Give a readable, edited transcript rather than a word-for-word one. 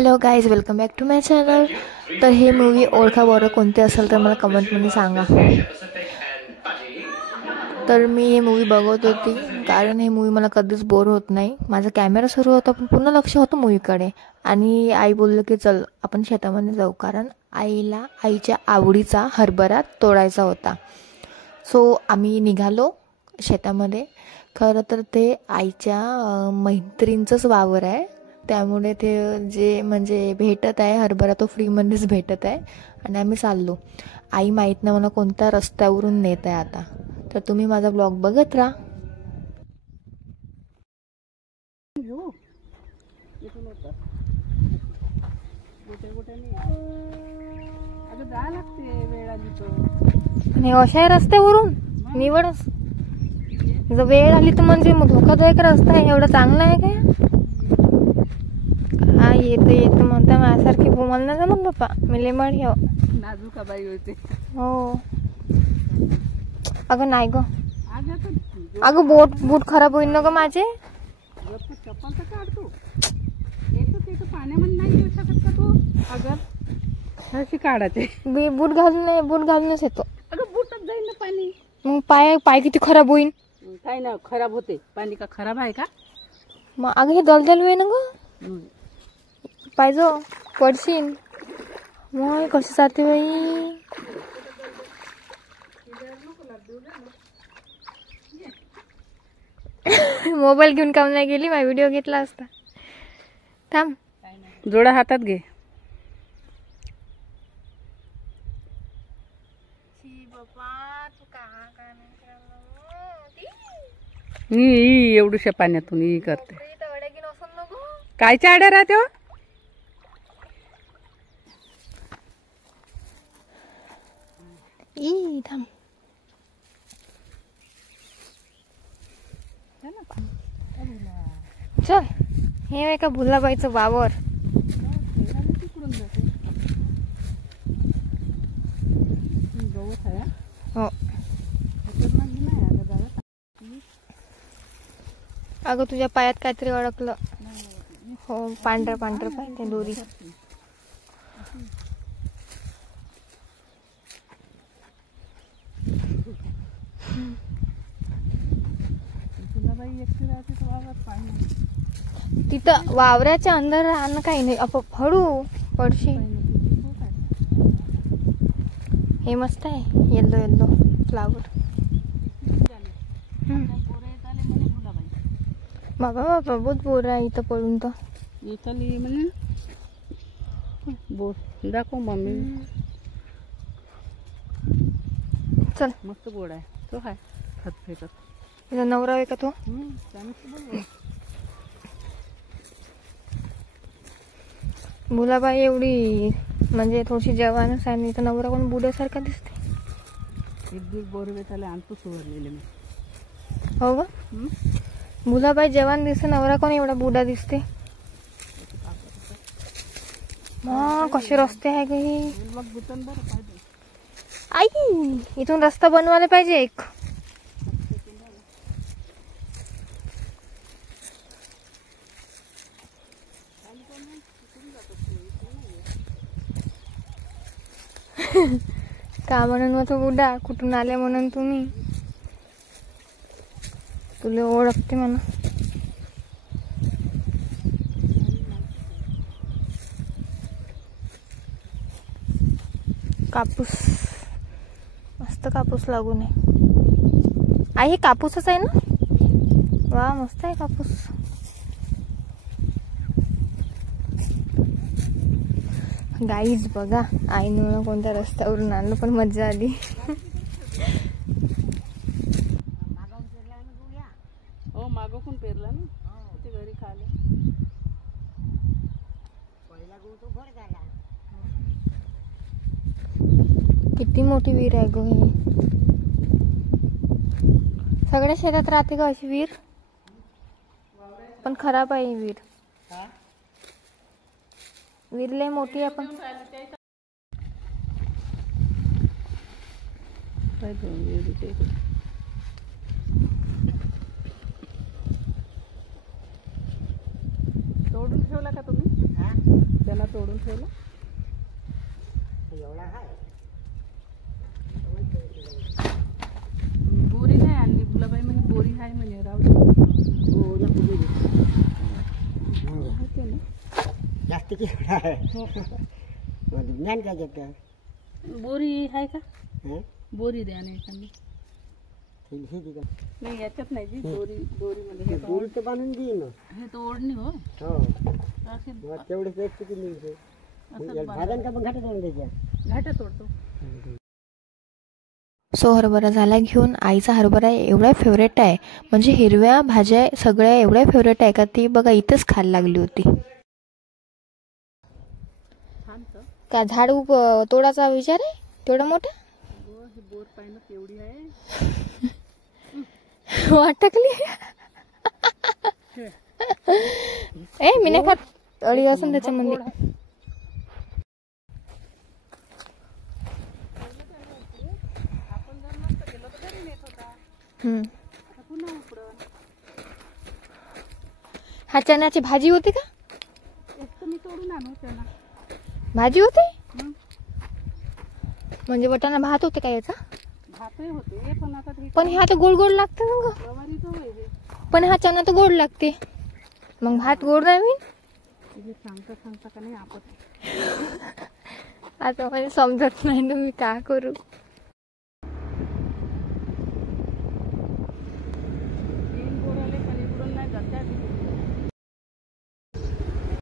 Hello guys, welcome back to my channel. तर हे movie ओळखा बरं कोणते असेल तर मला कमेंटमध्ये सांगा. तर मी हे मूवी बघत होती कारण हे मूवी मला कधीच बोर होत नाही. माझा कॅमेरा सुरू होता पण पूर्ण लक्ष होतं मूवीकडे. आणि आई बोललं की चल आपण शेतामध्ये जाऊ, कारण आईला आईच्या आवडीचा हरभरा तोडायचा होता. सो आम्ही निघालो शेतामध्ये. खरं तर ते आईच्या मैत्रिणीचंच वावर आहे, त्यामुळे ते जे म्हणजे भेटत आहे हरभरा तो फ्रीमध्येच भेटत आहे. आणि आम्ही चाललो. आई माहीत नाही मला कोणत्या रस्त्यावरून नेत आहे आता. तर तुम्ही माझा ब्लॉग बघत राहा. अशा रस्त्यावरून निवडच जर वेळ आली तर म्हणजे मग धोकादायक रस्ता आहे. एवढा चांगला आहे काय? हा येतं म्हणता माझ्यासारखी बोमाल ना जमत बाप्पा. मी लेमड घेऊ नाजूका बाई होते. हो अगं नाही ग, अगं बूट खराब होईल ना ग माझे. चप्पल तर काढतो. येतो पाण्यामध्ये नाही येऊ शकत का तू? अगं अशी काढायचे. बूट घालूनच येतो. अगं बूटच जाईल ना पाणी. मग पाय किती खराब होईल. काय ना खराब होते. पाणी का खराब आहे का? मग अगं हे दलदल वे ना ग, पाहिजे पडशीन. मग कशी जाते बाई. मोबाईल घेऊन काम नाही गेली, माझा व्हिडिओ घेतला असता. थांब जोडा हातात घे. एवढूशा पाण्यातून करते. कायच्या आड्या राहते हो? थांब चल. हे आहे का भुलाबाईचं वावर. हो अगं तुझ्या पायात काहीतरी अडकलं. हो पांढरं पाहिजे दोरी. तिथं वावराच्या अंदर राहणं काही नाही. हळू पडशी. हे मस्त आहे, येल्लो फ्लावर. बाबा बहुत बोर आहे इथं पडून. तर इथं दाखव मम्मी. चल मस्त गोड आहे तो. हाय खत फेकत. तुझा नवरा आहे का तो? भुलाबाई एवढी म्हणजे थोडीशी जवानच आहे. नाही तर नवरा कोण बुड्यासारखा दिसते. एक दिवस बोरवेताला आणतो सोडलेले मी. हो ग, भुलाबाई जवान दिसते, नवरा कोण एवढा बुडा दिसते. मग कसे रस्ते आहे ग ही. आई इथून रस्ता बनवायला पाहिजे एक. का म्हणून मग तो बुडा कुठून आले म्हणून तुम्ही. तुला ओळखते म्हणा. कापूस मस्त कापूस लागून आहे. आई हे कापूसच आहे ना? वा मस्त आहे कापूस. गाईज बघा, आईने मला कोणत्या रस्त्यावरून आणलं पण मजा आली. हो मागून पेरला ना ते घरी खाले. किती मोठी विहीर आहे गो ही. सगळ्या शेतात राहते का अशी विहीर? पण खराब आहे ही विहीर. विहीर लय मोठी आहे पण. तोडून ठेवला का तुम्ही? त्यांना तोडून ठेवला. बोरी नाही आणली गुलाबाई म्हणे, बोरी आहे म्हणे, राहू दे. आहे ना? जास्त ज्ञान काय देतं. बोरी आहे का? हं? बोरी द्या ना एखादी. नाही याच्यात नाही जी बोरी, बोरीमध्ये हे दोरी तर बांधून देईन ना. हे तर ओढणी होय. हो अशी मग तेवढेच एक किती निघते असं भाजन का मग घाटा जाऊन द्यायच्या. घाटा तोडतो. सो हरभरा झाला घेऊन. आईचा हरभरा एवढा फेवरेट आहे, म्हणजे हिरव्या भाज्या सगळ्या एवढ्या फेवरेट आहे का ती बघा इथंच खायला लागली होती. छान तर का झाड तोडाचा विचार आहे तेवढा मोठा हे बोर पाहिलं केवढी आहे. वाटकली. ए मी नाही खात, अळी असून त्याच्यामध्ये. आपण जर नसतं गेलो तर घरी नेत होता. आता पुन्हा उपडं. हा चण्याची भाजी होती का? एक तर मी तोडून आणू त्यांना. भाजी होती मग म्हणजे वटाणा भात होते का याचा? भातही होते पण आता ते पण हा तर गोड गोड लागते ना ग. गवारीचं होय हे. पण हा चना तर गोड लागते, मग भात गोड नाही होईल. तुझे सांगता का नाही आपण. आता मला समजत नाही ना मी काय करू.